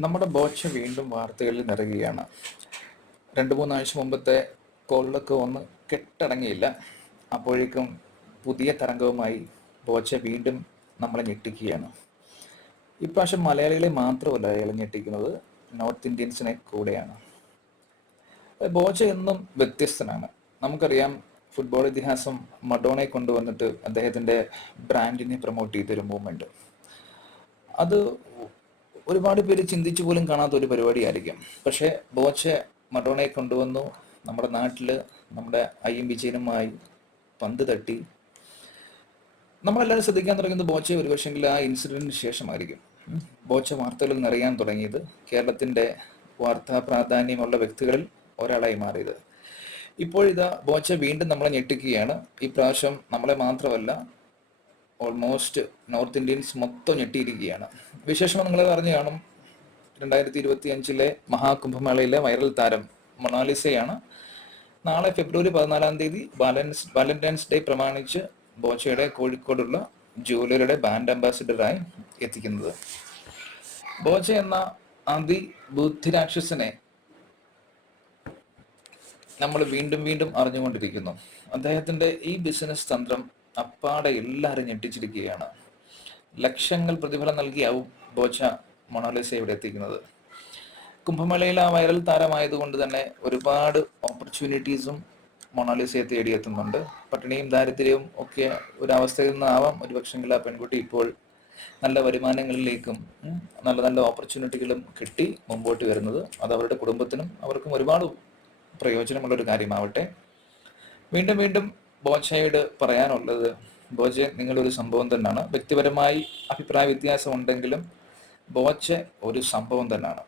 നമ്മുടെ ബോച്ച വീണ്ടും വാർത്തകളിൽ നിറയുകയാണ്. രണ്ട് മൂന്നാഴ്ച മുമ്പത്തെ കോളിലൊക്കെ ഒന്ന് കെട്ടടങ്ങിയില്ല. അപ്പോഴേക്കും പുതിയ തരംഗവുമായി ബോച്ച വീണ്ടും നമ്മളെ ഞെട്ടിക്കുകയാണ്. ഇപ്രാവശ്യം മലയാളികളെ മാത്രമല്ല അയാൾ ഞെട്ടിക്കുന്നത് നോർത്ത് ഇന്ത്യൻസിനെ കൂടെയാണ്. ബോച്ച എന്നും വ്യത്യസ്തനാണ്. നമുക്കറിയാം ഫുട്ബോൾ ഇതിഹാസം മഡോണയെ കൊണ്ടുവന്നിട്ട് അദ്ദേഹത്തിന്റെ ബ്രാൻഡിനെ പ്രൊമോട്ട് ചെയ്തൊരു മൂവ്മെന്റ്. അത് ഒരുപാട് പേര് ചിന്തിച്ചു പോലും കാണാത്ത ഒരു പരിപാടിയായിരിക്കും. പക്ഷേ ബോച്ചെ മഡോണയെ കൊണ്ടുവന്നു. നമ്മുടെ നാട്ടിൽ നമ്മുടെ ഐ വിജയനുമായി പന്ത് തട്ടി. നമ്മളെല്ലാവരും ശ്രദ്ധിക്കാൻ തുടങ്ങുന്നത് ബോച്ചെ ഒരു ആ ഇൻസിഡന്റിന് ശേഷമായിരിക്കും. ബോച്ച വാർത്തകളിൽ നിറയാൻ തുടങ്ങിയത് കേരളത്തിന്റെ വാർത്താ പ്രാധാന്യമുള്ള വ്യക്തികളിൽ ഒരാളായി മാറിയത്. ഇപ്പോഴിതാ ബോച്ച വീണ്ടും നമ്മളെ ഞെട്ടിക്കുകയാണ്. ഈ പ്രാവശ്യം നമ്മളെ മാത്രമല്ല ഓൾമോസ്റ്റ് നോർത്ത് ഇന്ത്യൻസ് മൊത്തം ഞെട്ടിയിരിക്കുകയാണ്. വിശേഷം നിങ്ങൾ പറഞ്ഞു കാണും. രണ്ടായിരത്തി ഇരുപത്തി അഞ്ചിലെ മഹാകുംഭമേളയിലെ വൈറൽ താരം മൊണാലിസയാണ്. നാളെ ഫെബ്രുവരി പതിനാലാം തീയതി ബാലൻസ് വാലന്റൈൻസ് ഡേ പ്രമാണിച്ച് ബോച്ചയുടെ കോഴിക്കോടുള്ള ജൂവലറിയുടെ ബാൻഡ് അംബാസിഡറായി എത്തിക്കുന്നത്. ബോച്ച എന്ന അതി ബുദ്ധിരാക്ഷസനെ നമ്മൾ വീണ്ടും വീണ്ടും അറിഞ്ഞുകൊണ്ടിരിക്കുന്നു. അദ്ദേഹത്തിന്റെ ഈ ബിസിനസ് തന്ത്രം അപ്പാടെ എല്ലാവരും ഞെട്ടിച്ചിരിക്കുകയാണ്. ലക്ഷങ്ങൾ പ്രതിഫലം നൽകിയാവും ബോച്ച മൊണാലിസ ഇവിടെ എത്തിക്കുന്നത്. കുംഭമേളയിൽ ആ വൈറൽ താരമായതുകൊണ്ട് തന്നെ ഒരുപാട് ഓപ്പർച്യൂണിറ്റീസും മൊണാലിസയെ തേടിയെത്തുന്നുണ്ട് പട്ടിണിയും ദാരിദ്ര്യവും ഒക്കെ ഒരു അവസ്ഥയിൽ നിന്നാവാം. ഒരുപക്ഷെങ്കിൽ ആ പെൺകുട്ടി ഇപ്പോൾ നല്ല വരുമാനങ്ങളിലേക്കും നല്ല നല്ല ഓപ്പർച്യൂണിറ്റികളും കിട്ടി മുമ്പോട്ട് വരുന്നത്. അത് അവരുടെ കുടുംബത്തിനും അവർക്കും ഒരുപാട് പ്രയോജനമുള്ള ഒരു കാര്യമാവട്ടെ. വീണ്ടും വീണ്ടും ബോച്ചയോട് പറയാനുള്ളത് ബോജെ നിങ്ങളൊരു സംഭവം തന്നെയാണ് വ്യക്തിപരമായി അഭിപ്രായ വ്യത്യാസം ഉണ്ടെങ്കിലും ബോജെ ഒരു സംഭവം തന്നെയാണ്